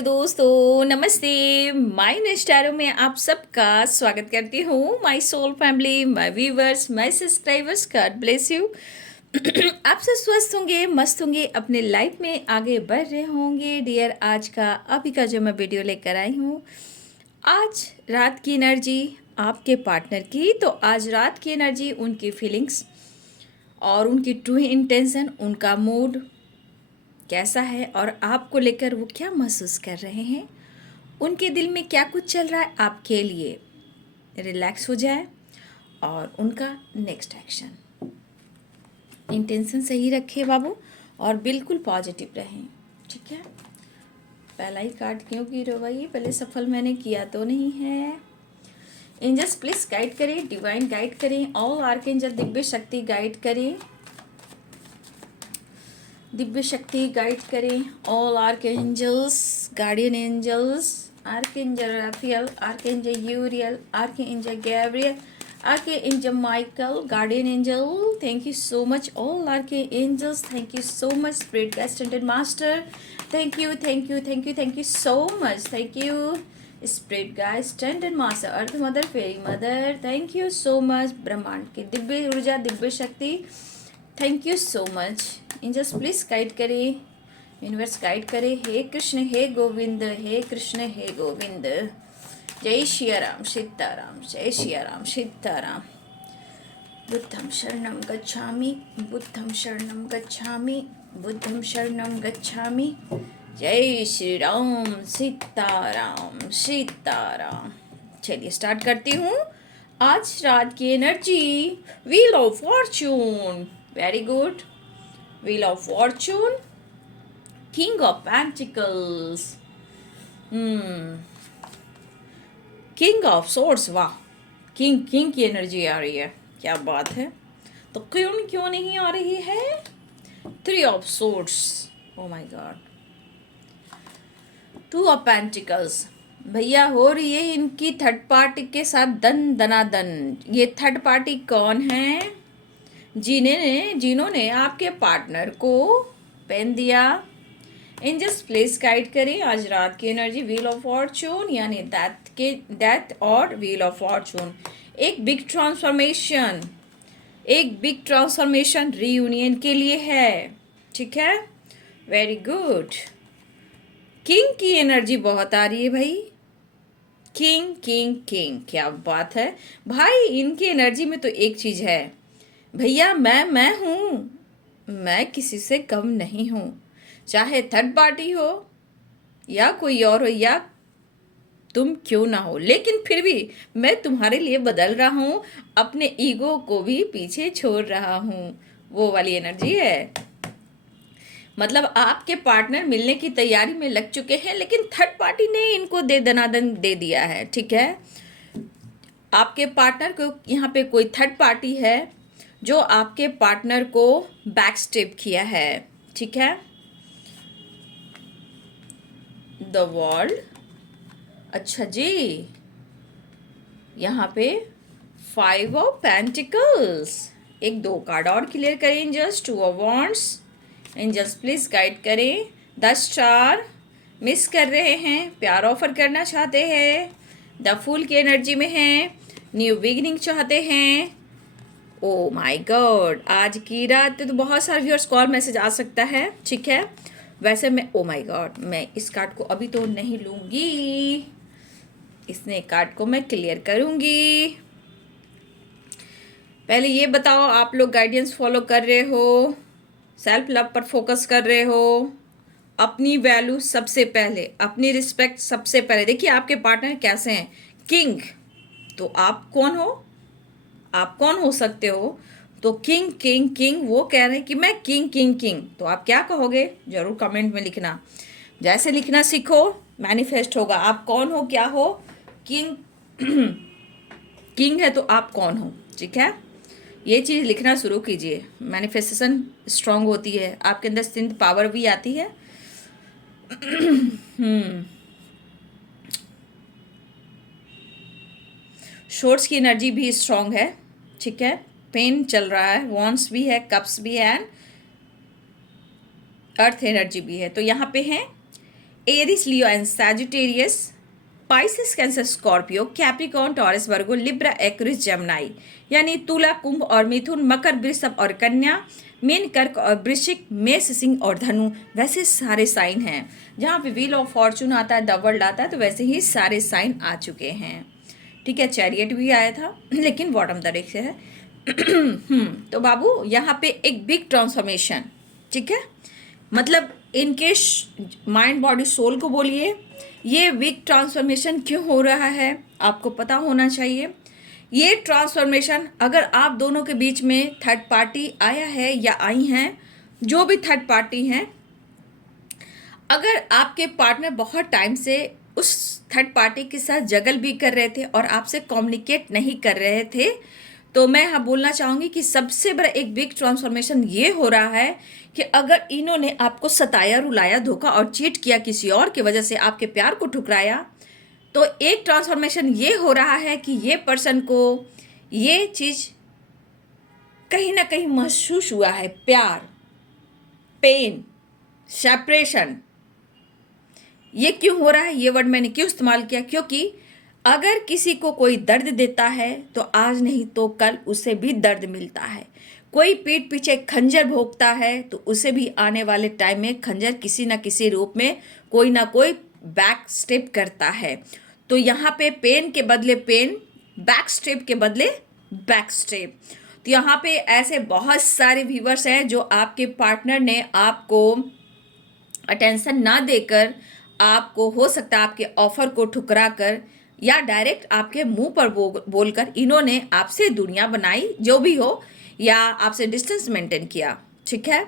Hello दोस्तों, नमस्ते। My नेस्टारो में आप सबका स्वागत करती हूँ। My soul family, my viewers, my subscribers, God bless you. आप सब स्वस्थ होंगे, मस्त होंगे, अपने लाइफ में आगे बढ़ रहे होंगे। डियर, आज का अभी का जो मैं वीडियो लेकर आई हूँ, आज रात की एनर्जी आपके पार्टनर की। तो आज रात की एनर्जी, उनकी फीलिंग्स और उनकी ट्रू इंटेंशन, उनका मूड कैसा है और आपको लेकर वो क्या महसूस कर रहे हैं, उनके दिल में क्या कुछ चल रहा है आपके लिए। रिलैक्स हो जाए और उनका नेक्स्ट एक्शन, इंटेंशन सही रखें बाबू, और बिल्कुल पॉजिटिव रहें। ठीक है। पहला ही कार्ड क्यों गिरो भाई? पहले सफल मैंने किया तो नहीं है। एंजल्स प्लीज गाइड करें, डिवाइन गाइड करें, ऑल आर्कएंजल दिव्य शक्ति गाइड करें, दिव्य शक्ति गाइड करें। All archangels, guardian angels, archangel Raphael, archangel Uriel, archangel Gabriel, archangel Michael, guardian angel, thank you so much. All archangels, thank you so much. Spirit guide, standard master, thank you, thank you, thank you, thank you so much. Thank you spirit guide, standard master, earth mother, fairy mother, thank you so much. ब्रह्मांड की दिव्य ऊर्जा, दिव्य शक्ति, thank you so much. Angels please guide करें, universe guide करे। हे कृष्ण, हे गोविंद, हे कृष्ण, हे गोविंद। जय श्री राम, सीताराम, जय श्री राम, सीताराम। बुद्धं शरणं गच्छामि, बुद्धं शरणं गच्छामि, बुद्धं शरणं गच्छामि। जय श्री राम, सीताराम, सीताराम। चलिए स्टार्ट करती हूँ। आज रात की energy, wheel of Fortune, very good. Wheel of Fortune, king of pentacles, king of swords. वाह, किंग किंग की एनर्जी आ रही है, क्या बात है। तो क्यों क्यों नहीं आ रही है? Three of swords, oh my God. Two of pentacles, भैया हो रही है इनकी थर्ड पार्टी के साथ दन दनादन। ये थर्ड पार्टी कौन है? जिन्होंने आपके पार्टनर को पेन दिया। एंजल्स प्लीज गाइड करें आज रात की एनर्जी, व्हील ऑफ फॉर्चून यानी डेथ और व्हील ऑफ फॉर्चून। एक बिग ट्रांसफॉर्मेशन, एक बिग ट्रांसफॉर्मेशन रीयूनियन के लिए है। ठीक है, वेरी गुड। किंग की एनर्जी बहुत आ रही है भाई। किंग किंग किंग, क्या बात है भाई। इनकी एनर्जी में तो एक चीज है भैया, मैं हूँ, मैं किसी से कम नहीं हूँ। चाहे थर्ड पार्टी हो या कोई और हो या तुम क्यों ना हो, लेकिन फिर भी मैं तुम्हारे लिए बदल रहा हूँ, अपने ईगो को भी पीछे छोड़ रहा हूँ। वो वाली एनर्जी है। मतलब आपके पार्टनर मिलने की तैयारी में लग चुके हैं, लेकिन थर्ड पार्टी ने इनको दे दनादन दे दिया है। ठीक है, आपके पार्टनर को यहाँ पे कोई थर्ड पार्टी है जो आपके पार्टनर को बैक स्टेप किया है। ठीक है, द वर्ल्ड। अच्छा जी, यहाँ पे फाइव ऑफ पेंटिकल्स। एक दो कार्ड और क्लियर करें angels. Two of wands, angels please guide करें। 10 स्टार, मिस कर रहे हैं, प्यार ऑफर करना चाहते हैं, द फूल की एनर्जी में हैं, न्यू बिगिनिंग चाहते हैं। ओ माय गॉड, आज की रात तो बहुत सारे व्यूअर्स कॉल मैसेज आ सकता है। ठीक है, वैसे मैं ओ माय गॉड, मैं इस कार्ड को अभी तो नहीं लूँगी, इसने कार्ड को मैं क्लियर करूँगी। पहले ये बताओ, आप लोग गाइडेंस फॉलो कर रहे हो, सेल्फ लव पर फोकस कर रहे हो, अपनी वैल्यू सबसे पहले, अपनी रिस्पेक्ट सबसे पहले। देखिए आपके पार्टनर कैसे हैं, किंग। तो आप कौन हो? आप कौन हो सकते हो? तो किंग किंग किंग, वो कह रहे हैं कि मैं किंग किंग किंग। तो आप क्या कहोगे जरूर कमेंट में लिखना। जैसे लिखना सीखो, मैनिफेस्ट होगा। आप कौन हो, क्या हो? किंग किंग है तो आप कौन हो? ठीक है, ये चीज़ लिखना शुरू कीजिए। मैनिफेस्टेशन स्ट्रांग होती है, आपके अंदर स्ट्रेंथ पावर भी आती है। शोर्ट्स की एनर्जी भी स्ट्रांग है। ठीक है, पेन चल रहा है, वॉन्स भी है, कप्स भी है, अर्थ एनर्जी भी है। तो यहाँ पे है Aries, Leo and Sagittarius, Pisces, Cancer, Scorpio, Capricorn, Taurus, Virgo, Libra, Aquarius, Gemini, यानी तुला, कुंभ और मिथुन, मकर, वृषभ और कन्या, मीन, कर्क और वृश्चिक, मेष, सिंह और धनु। वैसे सारे साइन हैं। जहाँ पे व्हील ऑफ फॉर्चून आता है, द वर्ल्ड आता है, तो वैसे ही सारे साइन आ चुके हैं। ठीक है, चैरियट भी आया था लेकिन बॉटम द से है। तो बाबू यहाँ पे एक बिग ट्रांसफॉर्मेशन, ठीक है, मतलब इनकेस माइंड बॉडी सोल को बोलिए, ये बिग ट्रांसफॉर्मेशन क्यों हो रहा है आपको पता होना चाहिए। ये ट्रांसफॉर्मेशन अगर आप दोनों के बीच में थर्ड पार्टी आया है या आई हैं, जो भी थर्ड पार्टी हैं, अगर आपके पार्टनर बहुत टाइम से उस थर्ड पार्टी के साथ जगल भी कर रहे थे और आपसे कम्युनिकेट नहीं कर रहे थे, तो मैं यहाँ बोलना चाहूँगी कि सबसे बड़ा एक बिग ट्रांसफॉर्मेशन ये हो रहा है कि अगर इन्होंने आपको सताया, रुलाया, धोखा और चीट किया, किसी और की वजह से आपके प्यार को ठुकराया, तो एक ट्रांसफॉर्मेशन ये हो रहा है कि ये पर्सन को ये चीज़ कहीं ना कहीं महसूस हुआ है, प्यार, पेन, सेपरेशन। ये क्यों हो रहा है, ये वर्ड मैंने क्यों इस्तेमाल किया, क्योंकि अगर किसी को कोई दर्द देता है तो आज नहीं तो कल उसे भी दर्द मिलता है। कोई पीठ पीछे खंजर भोंकता है तो उसे भी आने वाले टाइम में खंजर किसी ना किसी रूप में कोई ना कोई बैक स्टेप करता है। तो यहाँ पे पेन के बदले पेन, बैक स्टेप के बदले बैक स्टेप। तो यहाँ पे ऐसे बहुत सारे व्यूवर्स हैं जो आपके पार्टनर ने आपको अटेंशन ना देकर, आपको हो सकता है आपके ऑफर को ठुकरा कर या डायरेक्ट आपके मुंह पर बोलकर इन्होंने आपसे दुनिया बनाई, जो भी हो, या आपसे डिस्टेंस मेंटेन किया, ठीक है,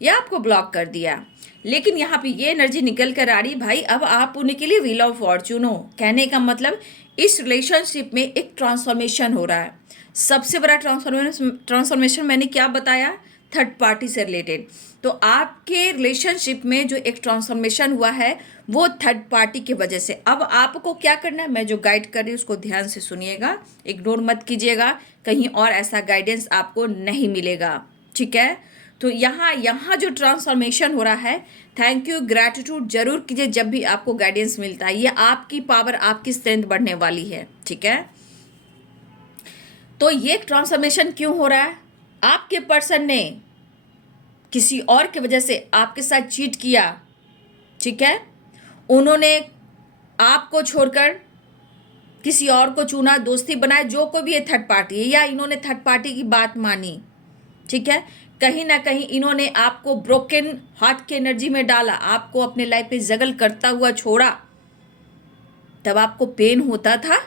या आपको ब्लॉक कर दिया। लेकिन यहाँ पे ये एनर्जी निकल कर आ रही, भाई अब आप उन्हीं के लिए व्हील ऑफ फॉर्चून हो। कहने का मतलब इस रिलेशनशिप में एक ट्रांसफॉर्मेशन हो रहा है। सबसे बड़ा ट्रांसफॉर्मेशन मैंने क्या बताया, थर्ड पार्टी से रिलेटेड। तो आपके रिलेशनशिप में जो एक ट्रांसफॉर्मेशन हुआ है वो थर्ड पार्टी की वजह से। अब आपको क्या करना है, मैं जो गाइड कर रही हूँ उसको ध्यान से सुनिएगा, इग्नोर मत कीजिएगा, कहीं और ऐसा गाइडेंस आपको नहीं मिलेगा, ठीक है। तो यहाँ जो ट्रांसफॉर्मेशन हो रहा है, थैंक यू, ग्रैटिट्यूड जरूर कीजिए जब भी आपको गाइडेंस मिलता है। ये आपकी पावर, आपकी स्ट्रेंथ बढ़ने वाली है, ठीक है। तो ये ट्रांसफॉर्मेशन क्यों हो रहा है, आपके पर्सन ने किसी और की वजह से आपके साथ चीट किया, ठीक है, उन्होंने आपको छोड़कर किसी और को चुना, दोस्ती बनाए, जो कोई भी ये थर्ड पार्टी है, या इन्होंने थर्ड पार्टी की बात मानी, ठीक है, कहीं ना कहीं इन्होंने आपको ब्रोकन हार्ट की एनर्जी में डाला, आपको अपने लाइफ पे जगल करता हुआ छोड़ा। तब आपको पेन होता था,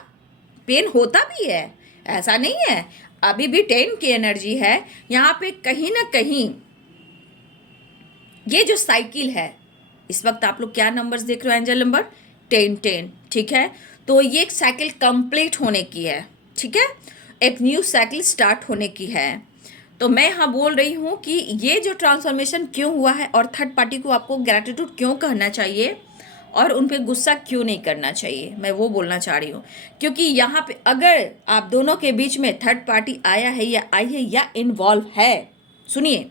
पेन होता भी है, ऐसा नहीं है, अभी भी 10 की एनर्जी है यहाँ पे। कहीं ना कहीं ये जो साइकिल है, इस वक्त आप लोग क्या नंबर्स देख रहे हो, एंजल नंबर 10, ठीक है। तो ये एक साइकिल कंप्लीट होने की है, ठीक है, एक न्यू साइकिल स्टार्ट होने की है। तो मैं यहाँ बोल रही हूँ कि ये जो ट्रांसफॉर्मेशन क्यों हुआ है और थर्ड पार्टी को आपको ग्रैटिट्यूड क्यों कहना चाहिए और उन पर गुस्सा क्यों नहीं करना चाहिए, मैं वो बोलना चाह रही हूँ। क्योंकि यहाँ पे अगर आप दोनों के बीच में थर्ड पार्टी आया है या आई है या इन्वॉल्व है, सुनिए,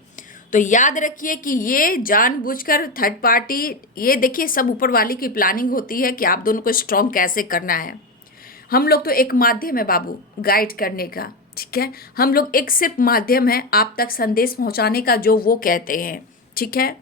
तो याद रखिए कि ये जानबूझकर थर्ड पार्टी, ये देखिए सब ऊपर वाले की प्लानिंग होती है कि आप दोनों को स्ट्रॉन्ग कैसे करना है। हम लोग तो एक माध्यम है बाबू गाइड करने का, ठीक है, हम लोग एक सिर्फ माध्यम है आप तक संदेश पहुंचाने का, जो वो कहते हैं, ठीक है।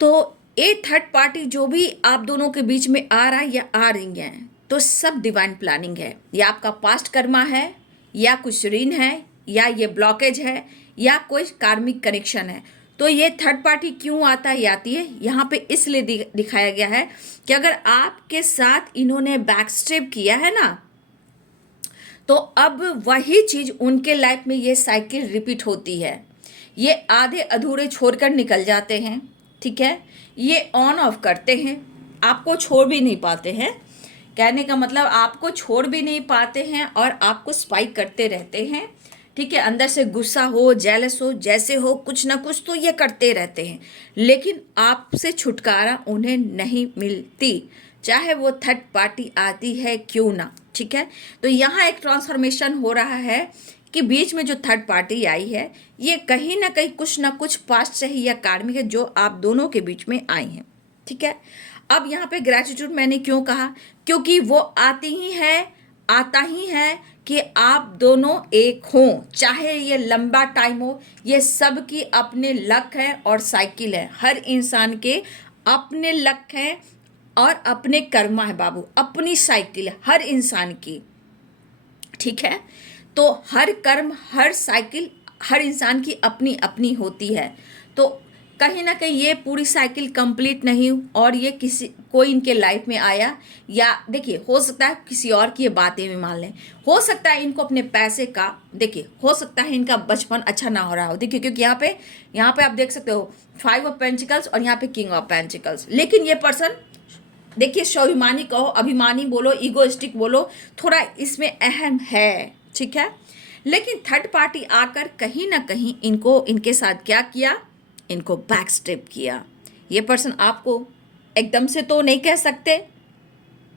तो ये थर्ड पार्टी जो भी आप दोनों के बीच में आ रहा है या आ रही है, तो सब डिवाइन प्लानिंग है। या आपका पास्ट कर्मा है, या कुछ ऋण है, या ये ब्लॉकेज है, या कोई कार्मिक कनेक्शन है। तो ये थर्ड पार्टी क्यों आता है, आती है यहाँ पे इसलिए दिखाया गया है कि अगर आपके साथ इन्होंने बैकस्टेप किया है ना, तो अब वही चीज़ उनके लाइफ में ये साइकिल रिपीट होती है। ये आधे अधूरे छोड़कर निकल जाते हैं, ठीक है, ये ऑन ऑफ करते हैं, आपको छोड़ भी नहीं पाते हैं। कहने का मतलब आपको छोड़ भी नहीं पाते हैं और आपको स्पाइक करते रहते हैं, ठीक है, अंदर से गुस्सा हो, जेलस हो, जैसे हो, कुछ ना कुछ तो ये करते रहते हैं, लेकिन आपसे छुटकारा उन्हें नहीं मिलती, चाहे वो थर्ड पार्टी आती है क्यों ना, ठीक है। तो यहाँ एक ट्रांसफॉर्मेशन हो रहा है कि बीच में जो थर्ड पार्टी आई है, ये कहीं ना कहीं कुछ ना कुछ पास्ट से ही या कार्मिक है जो आप दोनों के बीच में आई हैं, ठीक है। अब यहाँ पे ग्रेटिट्यूड मैंने क्यों कहा, क्योंकि वो आता ही है कि आप दोनों एक हों, चाहे ये लंबा टाइम हो। ये सब की अपने लक है और साइकिल है, हर इंसान के अपने लक हैं और अपने कर्मा है बाबू, अपनी साइकिल है हर इंसान की, ठीक है। तो हर कर्म, हर साइकिल, हर इंसान की अपनी अपनी होती है। तो कहीं ना कहीं ये पूरी साइकिल कंप्लीट नहीं और ये किसी कोई इनके लाइफ में आया, या देखिए हो सकता है किसी और की ये बातें भी मान लें, हो सकता है इनको अपने पैसे का, देखिए हो सकता है इनका बचपन अच्छा ना हो रहा हो, देखिए क्योंकि यहाँ पे आप देख सकते हो 5 ऑफ पेंटिकल्स और यहाँ पे किंग ऑफ पेंटिकल्स। लेकिन ये पर्सन देखिए स्वाभिमानी कहो, अभिमानी बोलो, ईगोइस्टिक बोलो, थोड़ा इसमें अहम है, ठीक है। लेकिन थर्ड पार्टी आकर कहीं ना कहीं इनको, इनके साथ क्या किया, इनको बैक स्टेप किया। ये पर्सन आपको एकदम से तो नहीं कह सकते,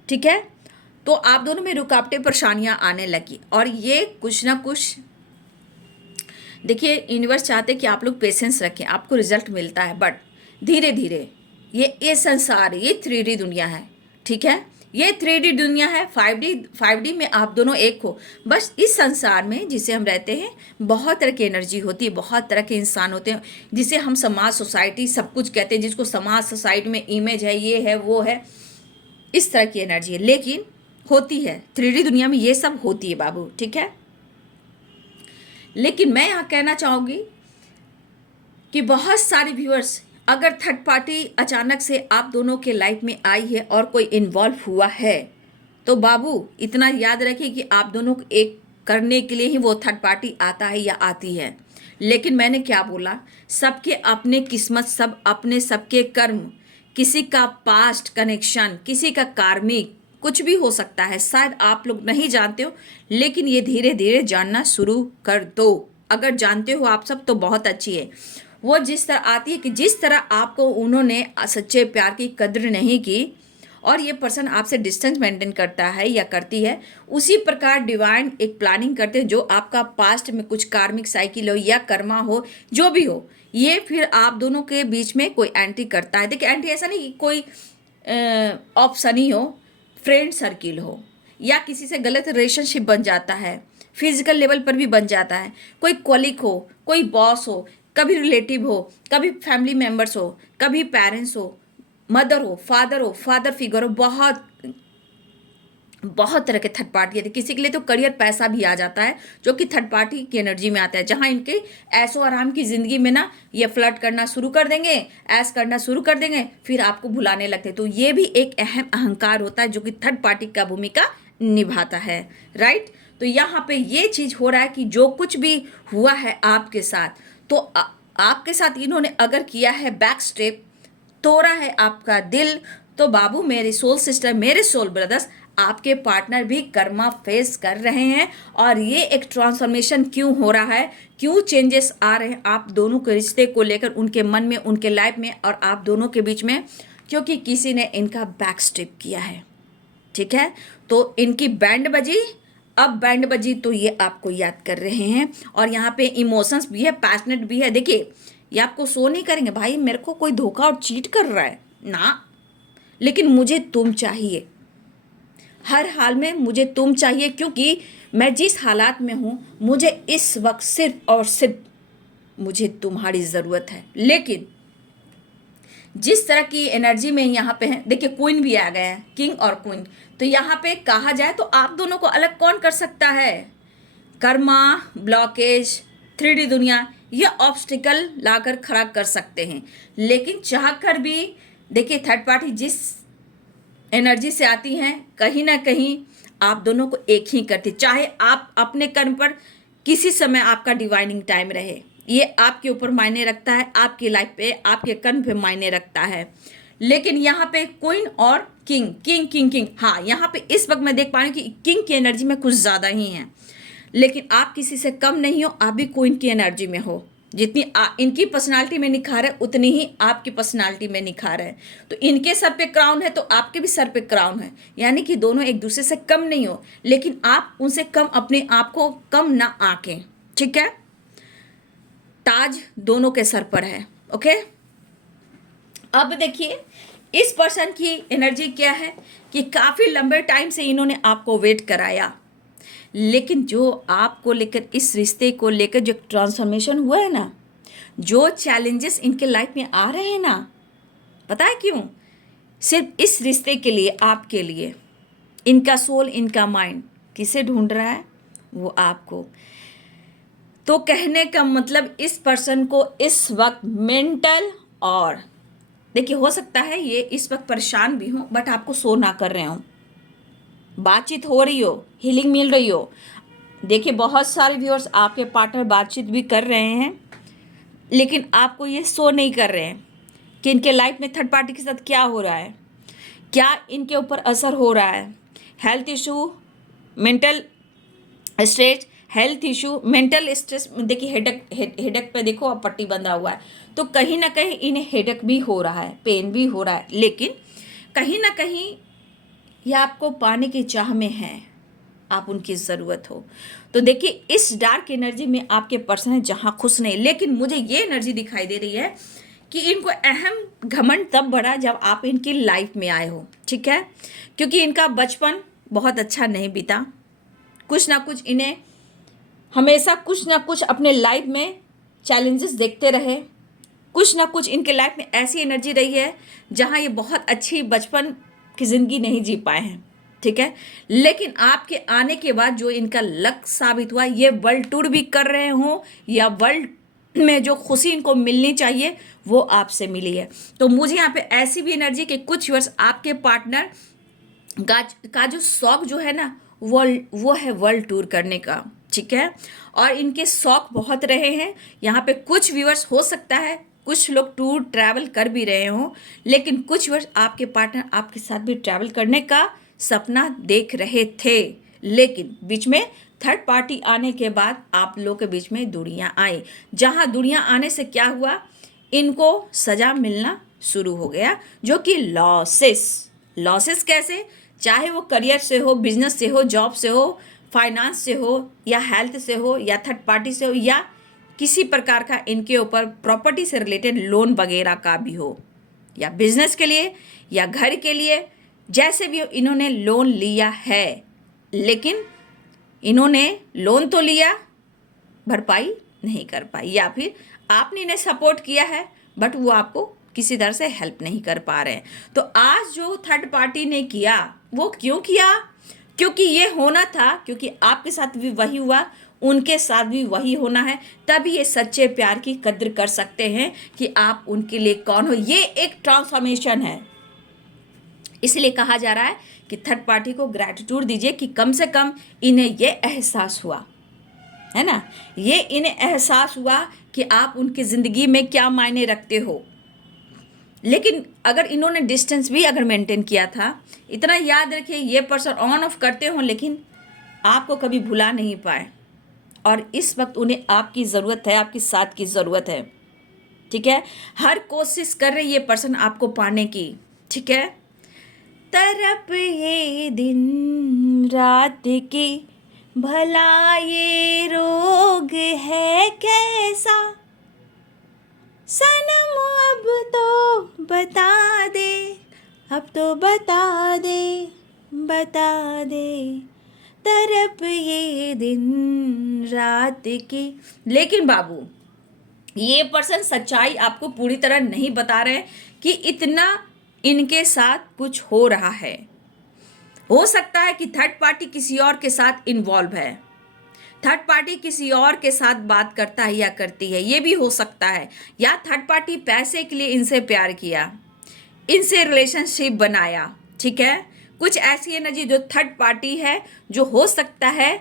ठीक है। तो आप दोनों में रुकावटें, परेशानियां आने लगी और ये कुछ ना कुछ, देखिए यूनिवर्स चाहते कि आप लोग पेशेंस रखें, आपको रिजल्ट मिलता है, बट धीरे धीरे। ये संसार, ये 3D दुनिया है, ठीक है। ये 3D दुनिया है, 5D में आप दोनों एक हो। बस इस संसार में जिसे हम रहते हैं बहुत तरह की एनर्जी होती है, बहुत तरह के इंसान होते हैं, जिसे हम समाज, सोसाइटी सब कुछ कहते हैं, जिसको समाज सोसाइटी में इमेज है, ये है वो है, इस तरह की एनर्जी है। लेकिन होती है 3D दुनिया में, ये सब होती है बाबू, ठीक है। लेकिन मैं यहाँ कहना चाहूँगी कि बहुत सारे व्यूअर्स, अगर थर्ड पार्टी अचानक से आप दोनों के लाइफ में आई है और कोई इन्वॉल्व हुआ है, तो बाबू इतना याद रखिए कि आप दोनों को एक करने के लिए ही वो थर्ड पार्टी आता है या आती है। लेकिन मैंने क्या बोला, सबके अपने किस्मत, सब अपने सबके कर्म, किसी का पास्ट कनेक्शन, किसी का कार्मिक, कुछ भी हो सकता है, शायद आप लोग नहीं जानते हो, लेकिन ये धीरे धीरे जानना शुरू कर दो। अगर जानते हो आप सब तो बहुत अच्छी है। वो जिस तरह आती है कि जिस तरह आपको उन्होंने सच्चे प्यार की कद्र नहीं की और ये पर्सन आपसे डिस्टेंस मेंटेन करता है या करती है, उसी प्रकार डिवाइन एक प्लानिंग करते हैं, जो आपका पास्ट में कुछ कार्मिक साइकिल हो या कर्मा हो, जो भी हो, ये फिर आप दोनों के बीच में कोई एंट्री करता है। देखिए एंट्री ऐसा नहीं कि कोई ऑप्शन ही हो, फ्रेंड सर्किल हो, या किसी से गलत रिलेशनशिप बन जाता है, फिजिकल लेवल पर भी बन जाता है, कोई कॉलिग हो, कोई बॉस हो, कभी रिलेटिव हो, कभी फैमिली मेंबर्स हो, कभी पेरेंट्स हो, मदर हो, फादर फिगर हो, बहुत बहुत तरह के थर्ड पार्टी है। किसी के लिए तो करियर पैसा भी आ जाता है, जो कि थर्ड पार्टी की एनर्जी में आता है, जहां इनके ऐशो आराम की जिंदगी में ना ये फ्लर्ट करना शुरू कर देंगे, ऐश करना शुरू कर देंगे, फिर आपको भुलाने लगते। तो ये भी एक अहम अहंकार होता है जो कि थर्ड पार्टी का भूमिका निभाता है, राइट। तो यहाँ पे ये चीज हो रहा है कि जो कुछ भी हुआ है आपके साथ, तो आपके साथ इन्होंने अगर किया है बैक स्टेप, तोड़ा है आपका दिल, तो बाबू मेरे सोल सिस्टर, मेरे सोल ब्रदर्स, आपके पार्टनर भी कर्मा फेस कर रहे हैं। और ये एक ट्रांसफॉर्मेशन क्यों हो रहा है, क्यों चेंजेस आ रहे हैं आप दोनों के रिश्ते को लेकर, उनके मन में, उनके लाइफ में और आप दोनों के बीच में, क्योंकि किसी ने इनका बैक स्टेप किया है, ठीक है। तो इनकी बैंड बजी, अब बैंड बजी तो ये आपको याद कर रहे हैं। और यहाँ पे इमोशंस भी है, पैशनेट भी है। देखिए ये आपको शो नहीं करेंगे, भाई मेरे को कोई धोखा और चीट कर रहा है ना, लेकिन मुझे तुम चाहिए, हर हाल में मुझे तुम चाहिए, क्योंकि मैं जिस हालात में हूँ, मुझे इस वक्त सिर्फ और सिर्फ मुझे तुम्हारी ज़रूरत है। लेकिन जिस तरह की एनर्जी में यहाँ पे है, देखिए क्वीन भी आ गया है, किंग और क्वीन, तो यहाँ पे कहा जाए तो आप दोनों को अलग कौन कर सकता है, कर्मा, ब्लॉकेज, 3D दुनिया, ये ऑब्स्टिकल लाकर खड़ा कर सकते हैं। लेकिन चाहकर भी देखिए थर्ड पार्टी जिस एनर्जी से आती हैं, कहीं ना कहीं आप दोनों को एक ही करती, चाहे आप अपने कर्म पर किसी समय आपका डिवाइनिंग टाइम रहे, ये आपके ऊपर मायने रखता है, आपकी लाइफ पे, आपके कर्म पे मायने रखता है। लेकिन यहाँ पे क्वीन और किंग, किंग, हाँ यहाँ पे इस वक्त मैं देख पा रही हूँ कि किंग की एनर्जी में कुछ ज़्यादा ही है, लेकिन आप किसी से कम नहीं हो, आप भी क्वीन की एनर्जी में हो। जितनी इनकी पर्सनालिटी में निखार है, उतनी ही आपकी पर्सनालिटी में निखार है। तो इनके सर पे क्राउन है तो आपके भी सर पे क्राउन है, यानी कि दोनों एक दूसरे से कम नहीं हो, लेकिन आप उनसे कम, अपने आप को कम ना आके, ठीक है। ताज दोनों के सर पर है, ओके। अब देखिए इस पर्सन की एनर्जी क्या है कि काफ़ी लंबे टाइम से इन्होंने आपको वेट कराया, लेकिन जो आपको लेकर, इस रिश्ते को लेकर जो ट्रांसफॉर्मेशन हुआ है ना, जो चैलेंजेस इनके लाइफ में आ रहे हैं ना, पता है क्यों? सिर्फ इस रिश्ते के लिए, आपके लिए। इनका सोल, इनका माइंड किसे ढूंढ रहा है? वो आपको। तो कहने का मतलब इस पर्सन को इस वक्त मेंटल, और देखिए हो सकता है ये इस वक्त परेशान भी हो, बट आपको शो ना कर रहे हो, बातचीत हो रही हो, हीलिंग मिल रही हो। देखिए बहुत सारे व्यूअर्स आपके पार्टनर बातचीत भी कर रहे हैं, लेकिन आपको ये शो नहीं कर रहे हैं कि इनके लाइफ में थर्ड पार्टी के साथ क्या हो रहा है, क्या इनके ऊपर असर हो रहा है। Health issue, mental stress, health issue, mental stress. देखिए हेडक पे देखो अब पट्टी बंधा हुआ है, तो कहीं ना कहीं इन्हें हेडक भी हो रहा है, पेन भी हो रहा है, लेकिन कहीं ना कहीं ये आपको पाने की चाह में है, आप उनकी ज़रूरत हो। तो देखिए इस डार्क एनर्जी में आपके पर्सन है जहाँ खुश नहीं, लेकिन मुझे ये एनर्जी दिखाई दे रही है कि इनको अहम घमंड तब बढ़ा जब आप इनकी लाइफ में आए हो, ठीक है? क्योंकि इनका बचपन बहुत अच्छा नहीं बीता, कुछ ना कुछ इन्हें हमेशा कुछ ना कुछ अपने लाइफ में चैलेंजेस देखते रहे, कुछ ना कुछ इनके लाइफ में ऐसी एनर्जी रही है जहाँ ये बहुत अच्छी बचपन की ज़िंदगी नहीं जी पाए हैं, ठीक है? लेकिन आपके आने के बाद जो इनका लक साबित हुआ, ये वर्ल्ड टूर भी कर रहे हों या वर्ल्ड में जो खुशी इनको मिलनी चाहिए वो आपसे मिली है। तो मुझे यहाँ पे ऐसी भी एनर्जी कि कुछ वर्ष आपके पार्टनर का जो शौक जो है ना, वो है वर्ल्ड टूर करने का, ठीक है? और इनके शौक बहुत रहे हैं। यहाँ पे कुछ व्यूअर्स हो सकता है कुछ लोग टूर ट्रैवल कर भी रहे हों, लेकिन कुछ वर्ष आपके पार्टनर आपके साथ भी ट्रैवल करने का सपना देख रहे थे, लेकिन बीच में थर्ड पार्टी आने के बाद आप लोगों के बीच में दूरियां आई। जहां दूरियां आने से क्या हुआ, इनको सजा मिलना शुरू हो गया, जो कि लॉसेस कैसे, चाहे वो करियर से हो, बिजनेस से हो, जॉब से हो, फाइनेंस से हो, या हेल्थ से हो, या थर्ड पार्टी से हो, या किसी प्रकार का इनके ऊपर प्रॉपर्टी से रिलेटेड लोन वगैरह का भी हो, या बिजनेस के लिए या घर के लिए, जैसे भी हो इन्होंने लोन लिया है, लेकिन इन्होंने लोन तो लिया, भरपाई नहीं कर पाई, या फिर आपने इन्हें सपोर्ट किया है बट वो आपको किसी तरह से हेल्प नहीं कर पा रहे हैं। तो आज जो थर्ड पार्टी ने किया वो क्यों किया? क्योंकि ये होना था, क्योंकि आपके साथ भी वही हुआ, उनके साथ भी वही होना है, तभी ये सच्चे प्यार की कद्र कर सकते हैं कि आप उनके लिए कौन हो। ये एक ट्रांसफॉर्मेशन है, इसलिए कहा जा रहा है कि थर्ड पार्टी को ग्रैटिट्यूड दीजिए कि कम से कम इन्हें ये एहसास हुआ है ना, ये इन्हें एहसास हुआ कि आप उनकी ज़िंदगी में क्या मायने रखते हो। लेकिन अगर इन्होंने डिस्टेंस भी अगर मेंटेन किया था, इतना याद रखिए ये पर्सन ऑन ऑफ करते हो लेकिन आपको कभी भुला नहीं पाए, और इस वक्त उन्हें आपकी ज़रूरत है, आपकी साथ की ज़रूरत है, ठीक है? हर कोशिश कर रही ये पर्सन आपको पाने की, ठीक है? तरफ ये दिन रात की, भला ये रोग है कैसा, सनम अब तो बता दे, अब तो बता दे, बता दे, तरफ ये दिन रात की। लेकिन बाबू ये पर्सन सच्चाई आपको पूरी तरह नहीं बता रहे कि इतना इनके साथ कुछ हो रहा है। हो सकता है कि थर्ड पार्टी किसी और के साथ इन्वॉल्व है, थर्ड पार्टी किसी और के साथ बात करता है या करती है, ये भी हो सकता है। या थर्ड पार्टी पैसे के लिए इनसे प्यार किया, इनसे रिलेशनशिप बनाया, ठीक है? कुछ ऐसी एनर्जी जो थर्ड पार्टी है, जो हो सकता है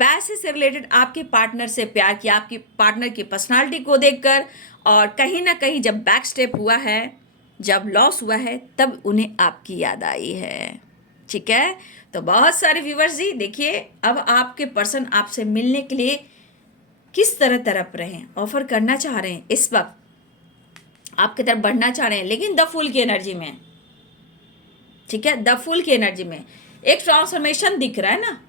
पैसे से रिलेटेड आपके पार्टनर से प्यार किया, आपकी पार्टनर की पर्सनालिटी को देखकर, और कहीं ना कहीं जब बैक स्टेप हुआ है, जब लॉस हुआ है, तब उन्हें आपकी याद आई है, ठीक है? तो बहुत सारे व्यूवर्स जी देखिए, अब आपके पर्सन आपसे मिलने के लिए किस तरह तड़प रहे हैं, ऑफर करना चाह रहे हैं, इस वक्त आपकी तरफ बढ़ना चाह रहे हैं, लेकिन द फूल की एनर्जी में, ठीक है? द फूल की एनर्जी में एक ट्रांसफॉर्मेशन दिख रहा है ना।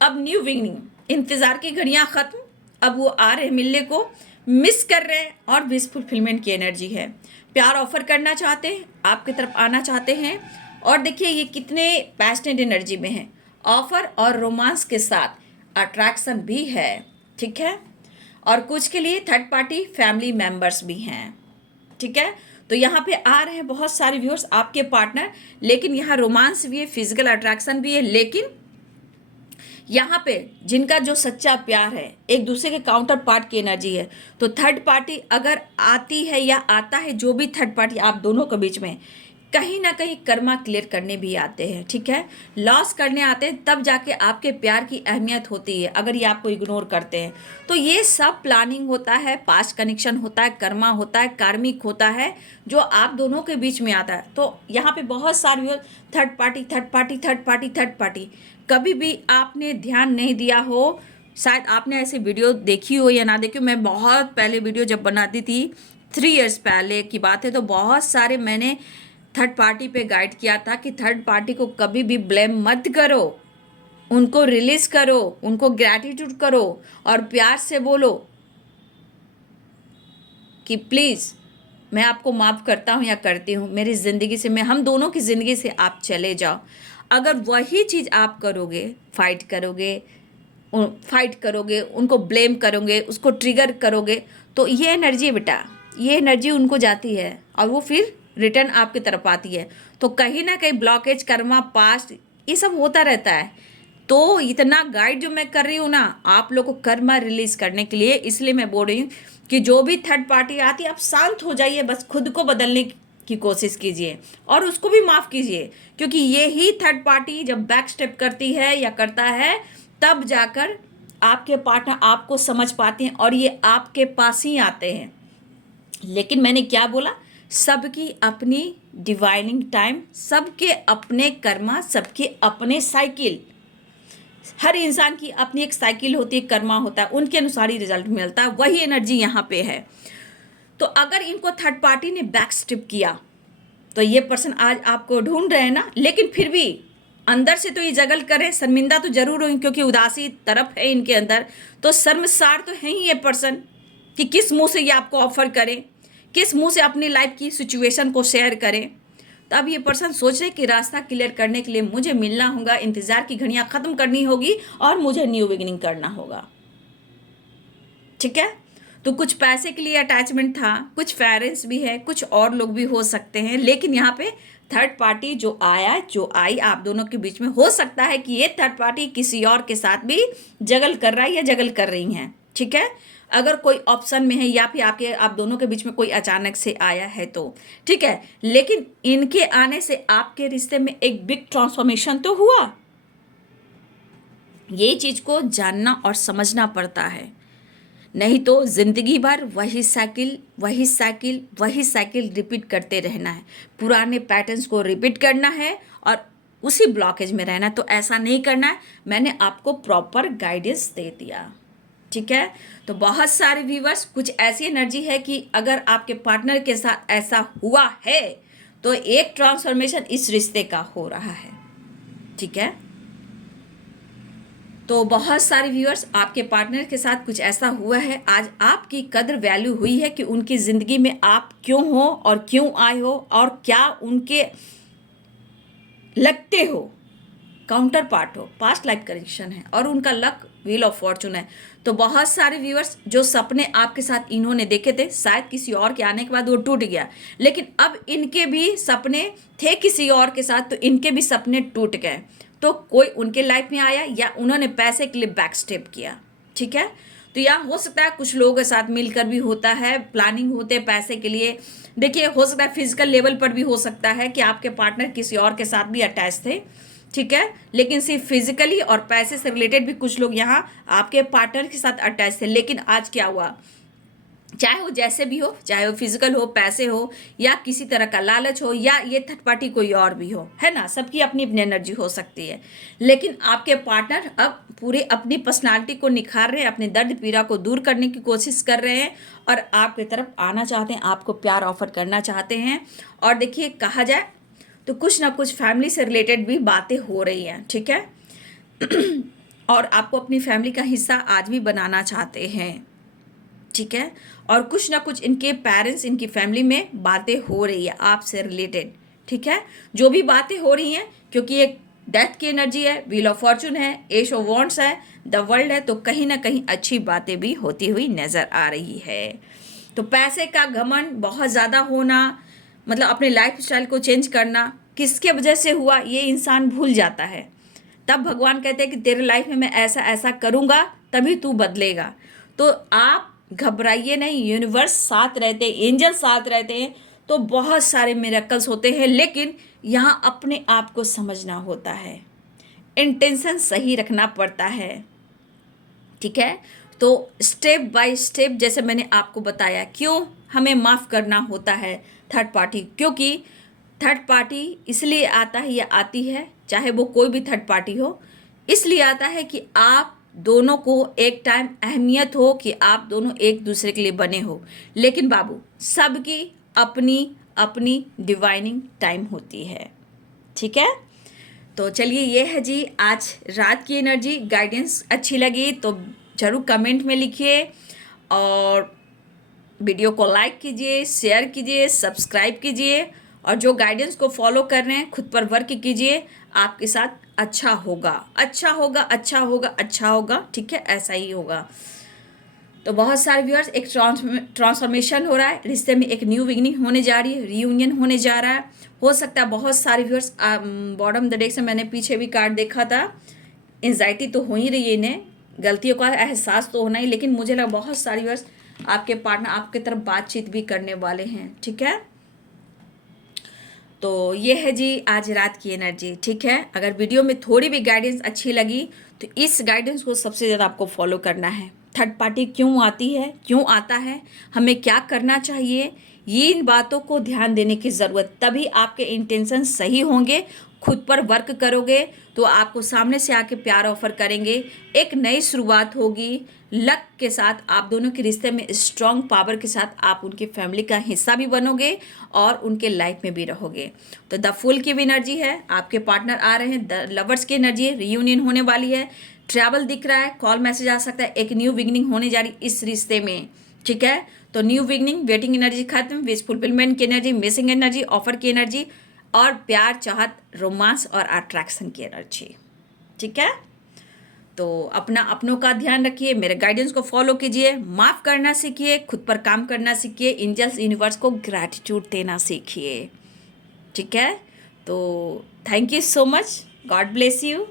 अब न्यू बिगिनिंग, इंतजार की घड़ियां खत्म, अब वो आ रहे हैं मिलने को। मिस कर रहे हैं और विश फुलफिलमेंट की एनर्जी है। प्यार ऑफर करना चाहते हैं, आपकी तरफ आना चाहते हैं। और देखिए ये कितने पैशनेट एनर्जी में है। ऑफर और रोमांस के साथ अट्रैक्शन भी है, ठीक है। और कुछ के लिए थर्ड पार्टी फैमिली मेंबर्स भी हैं, ठीक है। तो यहाँ पे आ रहे हैं बहुत सारे व्यूअर्स आपके पार्टनर, लेकिन यहाँ रोमांस भी है, फिजिकल अट्रैक्शन भी है, लेकिन यहाँ पे जिनका जो सच्चा प्यार है, एक दूसरे के काउंटर पार्ट की एनर्जी है। तो थर्ड पार्टी अगर आती है या आता है, जो भी थर्ड पार्टी आप दोनों के बीच में, कहीं ना कहीं कर्मा क्लियर करने भी आते हैं, ठीक है। लॉस करने आते हैं, तब जाके आपके प्यार की अहमियत होती है। अगर ये आपको इग्नोर करते हैं तो ये सब प्लानिंग होता है, पास्ट कनेक्शन होता है, कर्मा होता है, कार्मिक होता है, जो आप दोनों के बीच में आता है। तो यहाँ पे बहुत सारे third party third party third party third party, कभी भी आपने ध्यान नहीं दिया हो, शायद आपने ऐसे वीडियो देखी हो या ना देखी हो। मैं बहुत पहले वीडियो जब बनाती थी, 3 इयर्स पहले की बात है, तो बहुत सारे मैंने थर्ड पार्टी पे गाइड किया था कि थर्ड पार्टी को कभी भी ब्लेम मत करो, उनको रिलीज करो, उनको ग्रैटिट्यूड करो और प्यार से बोलो कि प्लीज़ मैं आपको माफ़ करता हूँ या करती हूँ, मेरी ज़िंदगी से, मैं हम दोनों की ज़िंदगी से आप चले जाओ। अगर वही चीज़ आप करोगे, फाइट करोगे, उनको ब्लेम करोगे, उसको ट्रिगर करोगे, तो ये एनर्जी बेटा, ये एनर्जी उनको जाती है और वो फिर रिटर्न आपकी तरफ आती है। तो कहीं ना कहीं ब्लॉकेज, कर्मा, पास्ट, ये सब होता रहता है। तो इतना गाइड जो मैं कर रही हूँ ना आप लोग को कर्मा रिलीज करने के लिए, इसलिए मैं बोल रही हूँ कि जो भी थर्ड पार्टी आती है आप शांत हो जाइए, बस खुद को बदलने की कोशिश कीजिए और उसको भी माफ़ कीजिए, क्योंकि ये ही थर्ड पार्टी जब बैक स्टेप करती है या करता है, तब जाकर आपके पार्टनर आपको समझ पाते हैं और ये आपके पास ही आते हैं। लेकिन मैंने क्या बोला, सबकी अपनी डिवाइनिंग टाइम, सबके अपने कर्मा, सबके अपने साइकिल, हर इंसान की अपनी एक साइकिल होती है, कर्मा होता है, उनके अनुसार ही रिजल्ट मिलता है। वही एनर्जी यहाँ पे है। तो अगर इनको थर्ड पार्टी ने बैक स्टेप किया तो ये पर्सन आज आपको ढूंढ रहे हैं ना, लेकिन फिर भी अंदर से तो ये जगल करे, शर्मिंदा तो जरूर होंगे, क्योंकि उदासी तरफ है इनके अंदर, तो शर्मसार तो है ही ये पर्सन कि किस मुंह से ये आपको ऑफर करें, किस मुंह से अपनी लाइफ की सिचुएशन को शेयर करें। तो अब ये पर्सन सोच रहे कि रास्ता क्लियर करने के लिए मुझे मिलना होगा, इंतज़ार की घड़ियां ख़त्म करनी होगी और मुझे न्यू बिगिनिंग करना होगा, ठीक है। तो कुछ पैसे के लिए अटैचमेंट था, कुछ पेरेंट्स भी है, कुछ और लोग भी हो सकते हैं, लेकिन यहाँ पे थर्ड पार्टी जो आया, जो आई आप दोनों के बीच में, हो सकता है कि ये थर्ड पार्टी किसी और के साथ भी जगल कर रहा है या जगल कर रही हैं, ठीक है। अगर कोई ऑप्शन में है या फिर आप दोनों के बीच में कोई अचानक से आया है तो ठीक है, लेकिन इनके आने से आपके रिश्ते में एक बिग ट्रांसफॉर्मेशन तो हुआ। ये चीज़ को जानना और समझना पड़ता है, नहीं तो ज़िंदगी भर वही साइकिल वही साइकिल वही साइकिल रिपीट करते रहना है, पुराने पैटर्न्स को रिपीट करना है और उसी ब्लॉकेज में रहना है। तो ऐसा नहीं करना है, मैंने आपको प्रॉपर गाइडेंस दे दिया, ठीक है। तो बहुत सारे व्यूवर्स, कुछ ऐसी एनर्जी है कि अगर आपके पार्टनर के साथ ऐसा हुआ है तो एक ट्रांसफॉर्मेशन इस रिश्ते का हो रहा है, ठीक है। तो बहुत सारे व्यूअर्स, आपके पार्टनर के साथ कुछ ऐसा हुआ है, आज आपकी कदर वैल्यू हुई है कि उनकी ज़िंदगी में आप क्यों हो और क्यों आए हो और क्या उनके लगते हो, काउंटर पार्ट हो, पास्ट लाइफ कनेक्शन है और उनका लक, व्हील ऑफ फॉर्चून है। तो बहुत सारे व्यूअर्स जो सपने आपके साथ इन्होंने देखे थे, शायद किसी और के आने के बाद वो टूट गया, लेकिन अब इनके भी सपने थे किसी और के साथ, तो इनके भी सपने टूट गए। तो कोई उनके लाइफ में आया या उन्होंने पैसे के लिए बैक स्टेप किया, ठीक है। तो यहाँ हो सकता है कुछ लोगों के साथ मिलकर भी होता है, प्लानिंग होते हैं पैसे के लिए। देखिए हो सकता है फिजिकल लेवल पर भी हो सकता है कि आपके पार्टनर किसी और के साथ भी अटैच थे, ठीक है, लेकिन सिर्फ फिजिकली और पैसे से रिलेटेड भी कुछ लोग यहाँ आपके पार्टनर के साथ अटैच थे। लेकिन आज क्या हुआ, चाहे वो जैसे भी हो, चाहे वो फिजिकल हो, पैसे हो या किसी तरह का लालच हो या ये थर्ड पार्टी कोई और भी हो, है ना, सबकी अपनी अपनी एनर्जी हो सकती है। लेकिन आपके पार्टनर अब पूरे अपनी पर्सनालिटी को निखार रहे हैं, अपने दर्द पीड़ा को दूर करने की कोशिश कर रहे हैं और आपकी तरफ आना चाहते हैं, आपको प्यार ऑफर करना चाहते हैं। और देखिए कहा जाए तो कुछ ना कुछ फैमिली से रिलेटेड भी बातें हो रही हैं, ठीक है। और आपको अपनी फैमिली का हिस्सा आज भी बनाना चाहते हैं, ठीक है। और कुछ ना कुछ इनके पेरेंट्स, इनकी फैमिली में बातें हो रही है आपसे रिलेटेड, ठीक है। जो भी बातें हो रही हैं, क्योंकि ये डेथ की एनर्जी है, व्हील ऑफ फॉर्चून है, एश ऑफ वॉन्ड्स है, द वर्ल्ड है, तो कहीं ना कहीं अच्छी बातें भी होती हुई नजर आ रही है। तो पैसे का घमंड बहुत ज़्यादा होना, मतलब अपने लाइफ स्टाइल को चेंज करना, किसके वजह से हुआ ये इंसान भूल जाता है। तब भगवान कहते हैं कि तेरे लाइफ में मैं ऐसा ऐसा करूँगा तभी तू बदलेगा। तो आप घबराइए नहीं, यूनिवर्स साथ रहते हैं, एंजल साथ रहते हैं, तो बहुत सारे मिरेकल्स होते हैं। लेकिन यहाँ अपने आप को समझना होता है, इंटेंशन सही रखना पड़ता है, ठीक है। तो स्टेप बाय स्टेप जैसे मैंने आपको बताया, क्यों हमें माफ़ करना होता है थर्ड पार्टी, क्योंकि थर्ड पार्टी इसलिए आता है या आती है, चाहे वो कोई भी थर्ड पार्टी हो, इसलिए आता है कि आप दोनों को एक टाइम अहमियत हो, कि आप दोनों एक दूसरे के लिए बने हो। लेकिन बाबू, सबकी अपनी अपनी डिवाइनिंग टाइम होती है, ठीक है। तो चलिए, ये है जी आज रात की एनर्जी। गाइडेंस अच्छी लगी तो ज़रूर कमेंट में लिखिए, और वीडियो को लाइक कीजिए, शेयर कीजिए, सब्सक्राइब कीजिए, और जो गाइडेंस को फॉलो कर रहे हैं खुद पर वर्क कीजिए। आपके साथ अच्छा होगा, अच्छा होगा, अच्छा होगा, अच्छा होगा, ठीक है, ऐसा ही होगा। तो बहुत सारे व्यूअर्स, एक ट्रांसफॉर्मेशन हो रहा है रिश्ते में, एक न्यू बिगनिंग होने जा रही है, रीयूनियन होने जा रहा है। हो सकता है बहुत सारे व्यूअर्स, बॉटम द डेक से मैंने पीछे भी कार्ड देखा था, एंजाइटी तो हो ही रही है, इन्हें गलतियों का एहसास तो होना ही, लेकिन मुझे लगा बहुत सारे व्यूअर्स आपके पार्टनर आपके तरफ बातचीत भी करने वाले हैं, ठीक है। तो ये है जी आज रात की एनर्जी, ठीक है। अगर वीडियो में थोड़ी भी गाइडेंस अच्छी लगी तो इस गाइडेंस को सबसे ज़्यादा आपको फॉलो करना है। थर्ड पार्टी क्यों आती है, क्यों आता है, हमें क्या करना चाहिए, ये इन बातों को ध्यान देने की ज़रूरत, तभी आपके इंटेंशन सही होंगे। खुद पर वर्क करोगे तो आपको सामने से आके प्यार ऑफर करेंगे, एक नई शुरुआत होगी। लक के साथ आप दोनों के रिश्ते में स्ट्रॉन्ग पावर के साथ आप उनकी फैमिली का हिस्सा भी बनोगे और उनके लाइफ में भी रहोगे। तो द फुल की भी एनर्जी है, आपके पार्टनर आ रहे हैं, द लवर्स की एनर्जी है, रियूनियन होने वाली है, ट्रैवल दिख रहा है, कॉल मैसेज आ सकता है, एक न्यू बिगनिंग होने जा रही इस रिश्ते में, ठीक है। तो न्यू बिगनिंग, वेटिंग एनर्जी खत्म, विश फुलफिलमेंट की एनर्जी, मिसिंग एनर्जी, ऑफर की एनर्जी, और प्यार, चाहत, रोमांस और अट्रैक्शन की एनर्जी, ठीक है। तो अपना अपनों का ध्यान रखिए, मेरे गाइडेंस को फॉलो कीजिए, माफ़ करना सीखिए, खुद पर काम करना सीखिए, एंजल्स यूनिवर्स को ग्रैटिट्यूड देना सीखिए, ठीक है। तो thank you so much, God bless you.